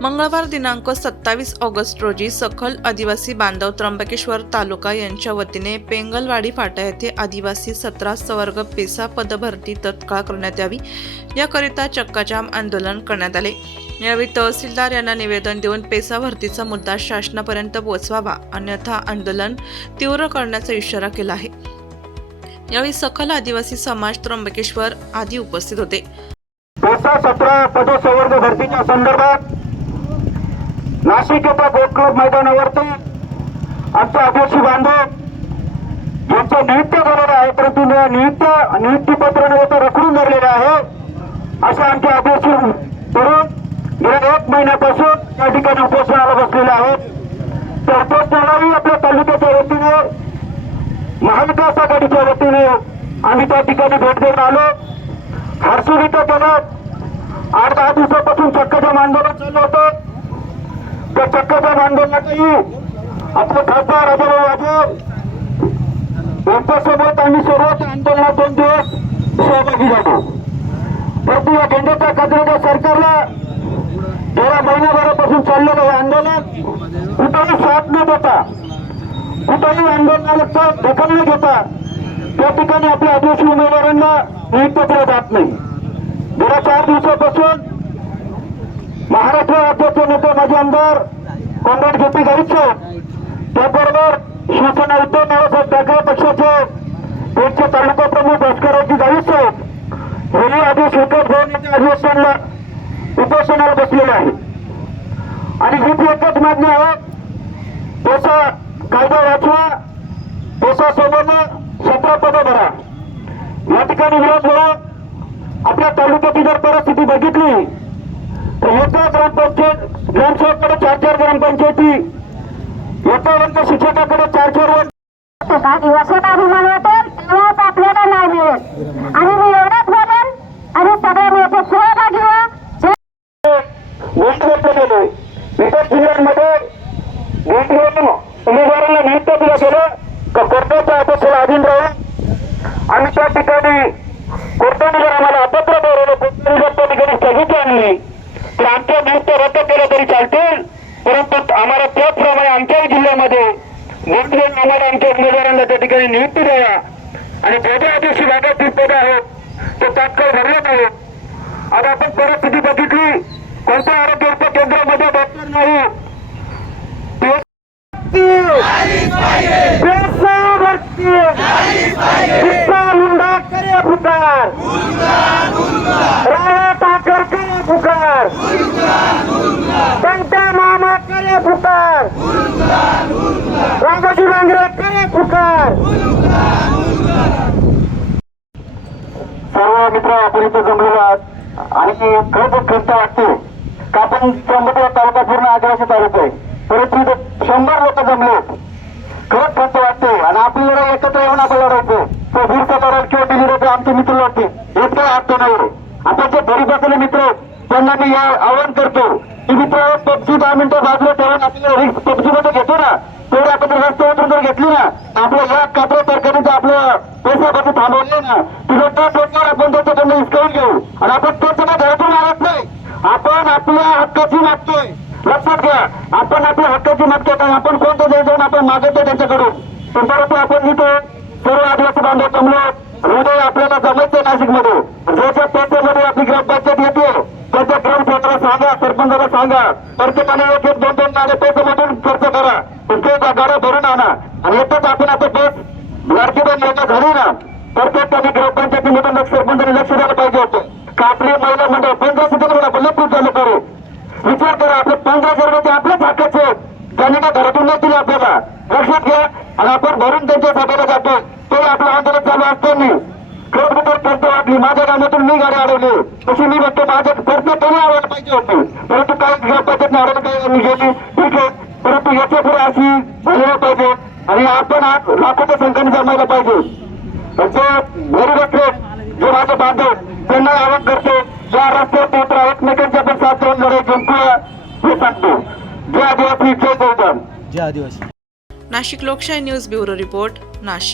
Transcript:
मंगळवार दिनांक सत्तावीस ऑगस्ट रोजी सखल आदिवासी बांधव त्र्यंबकेश्वर तालुका यांच्या वतीने पेंगलवाडी फाटा येथे आदिवासी सतरा सवर्ग पेसा पदभरती तत्काळ करण्यात यावी. याकरिता चक्काजाम आंदोलन करण्यात आले. यावेळी तहसीलदार यांना निवेदन देऊन पेसा भरतीचा मुद्दा शासनापर्यंत पोहोचवावा अन्यथा आंदोलन तीव्र करण्याचा इशारा केला आहे. यावेळी सखल आदिवासी समाज त्र्यंबकेश्वर आदी उपस्थित होते. पेसा सतरा पदसंवर्ग भरतीच्या संदर्भात नाशिक येथे गोट क्लब मैदानावरती आमचे आदिवासी बांधव यांचं नियुक्त झालेलं आहे. परंतु नियुक्त नियुक्तीपत्र येथे रखडून धरलेलं आहे. असं आमचे आदिवासी तरुण गेल्या एक महिन्यापासून या ठिकाणी उपोषणाला बसलेले आहेत. त्या उपोषणालाही आपल्या तालुक्याच्या वतीने महाविकास आघाडीच्या वतीने आम्ही त्या ठिकाणी भेट देऊन आलो. हरसून इथं आठ दहा दिवसापासून चक्काच्या आंदोलन चालू होतं. त्या चक्काचं आंदोलनातही आपले खासदार राजाभाऊ वाजे यांच्यासोबत आम्ही सर्वच आंदोलनात दोन दिवस सहभागी झालो. परंतु या केंद्राच्या कचऱ्याच्या सरकारला गेल्या महिन्याभरापासून चाललेलं हे आंदोलन कुठेही साथ न देता कुठेही आंदोलनाला दखल न घेता त्या ठिकाणी आपल्या आदिवासी उमेदवारांना नियुक्त केलं जात नाही. गेल्या चार दिवसापासून महाराष्ट्र राज्याचे नेते माजी आमदार कॉम्रेड ज्योती पी त्याचबरोबर शिवसेना उद्धव बाळासाहेब ठाकरे पक्षाचे. त्यांचे तालुका प्रमुख भास्कररावजी गावित हेही आधी विकास भवन येथे अधिवेशनाला उपोषणाला बसलेले आहे आणि हीच एकच मागणी आहे. पेसा कायदा वाचवा पेसा सोबत सतरा पदं भरा. या ठिकाणी विरोध होऊन आपल्या तालुक्याची जर परिस्थिती बघितली ग्रामपंचायत ग्रामसेवकाकडे चार चार ग्रामपंचायती. एका शिक्षकाकडे चार चार वर्ग का वर्षाचा अभिमान वाटेल तेव्हाच आपल्याला नाही मिळेल. आणि मी एवढंच बोलेन आणि सगळ्यांनी याचे सहभागी व्हा. इतर जिल्ह्यांमध्ये घेऊन उमेदवारांना नियुक्त दिलं गेलं. का कोर्टाच्या आदेशाला अधीन राहून? आम्ही त्या ठिकाणी कोर्टाने जर आम्हाला आमच्या नियुक्त रद्द केल्या तरी चालतील. परंतु आम्हाला त्याचप्रमाणे आमच्याही जिल्ह्यामध्ये घेऊन आम्हाला आमच्या उमेदवारांना त्या ठिकाणी नियुक्ती द्यावा आणि जेवढ्या आदिवासी भागातील पदं आहेत ते तात्काळ भरले आहेत आता आपण परिस्थिती बघितली. कोणत्या आरोग्य उपकेंद्रामध्ये डॉक्टर नाही? मुंडा करे पुकार राया ठाकर करे पुकार पंटा मामा करे पुकार राघोजी बांगरे करे पुकार सर्व मित्र आपण इथे जमलेलो आहात आणि खरंच खंत वाटते का आपण त्र्यंबकेश्वर तालुका पूर्ण आदिवासी तालुका आहे परंतु इथे शंभर लोक जमले खरंच खंत वाटते आणि आपली लढाई एकत्र येऊन आपण लढायचं तो वीरचा लढाल किंवा दिली आमचे मित्र लढते हेच काय अर्थ नाही आता जे घरी बसलेले मित्र त्यांना मी आवाहन करतो की मित्र पबजी दहा मिनिटं बाजूला आपल्याला रिक्स पबजी घेतो ना तेवढे आपण जर रस्त्यावरून जर घेतली ना आपल्या या कापड्या तरकारीचं आपलं पैसा कसं थांबवले ना तुझं तो टोटणार आपण त्याच्याकडनं हिसकावून घेऊ. आणि आपण त्याच्या घरातून मारत नाही. आपण आपल्या हक्काची मागतोय. लक्षात घ्या आपण आपल्या हक्काची मागतोय कारण आपण कोणत्या देश जाऊन आपण मागवतोय त्यांच्याकडून. पण परंतु आपण इथे सर्व आदिवासी बांधव जमलो हृदय आपल्याला जमायचं नाशिकमध्ये. मध्ये ज्याच्या पेट्यामध्ये आपली ग्रामपंचायत येते त्याच्या ग्रामसेवकाला सांगा सरपंचाला सांगा प्रत्येकाने एक एक दोन खर्च करा. पण गाड्या भरून आणा. आणि येतच आपण आता पेट लाडकी बहीण योजना झाली ना तर ते त्यांनी ग्रामपंचायतीमधून लक्ष सरपंचाने लक्ष द्यायला पाहिजे होतं. का आपली महिला मंडळ पंधरा सुद्धा म्हणा आपण लपून चालू करू. विचार करा आपले पंधरा हजार रुपये आपल्याच हक्काचे आहेत. त्यांनी ना घरातून नाही दिले आपल्याला. लक्षात घ्या. आणि आपण भरून त्यांच्या सभेला जातो ते आपलं आंदोलन चालू असताना खरंच तर वाटली माझ्या कामातून मी गाडी अडवली तशी मी म्हणतो माझ्या प्रत्येकाने अडवायला पाहिजे होती. परंतु काही ग्रामपंचायत अडवलं काही मी गेली ठीक आहे. परंतु याच्यापुढे अशी झालेलं पाहिजे. आणि आपण आज लाखोच्या संख्येने जमायला पाहिजे. जे गरीब असले जे माझे बांधव त्यांना आवाहन करतो. या रस्त्यावर उतरा एकमेकांच्या पण साथ देऊन लढाई जिंकूया हे सांगतो. जय आदिवासी जय जयदान जय आदिवासी. नाशिक लोकशाही न्यूज ब्युरो रिपोर्ट नाशिक.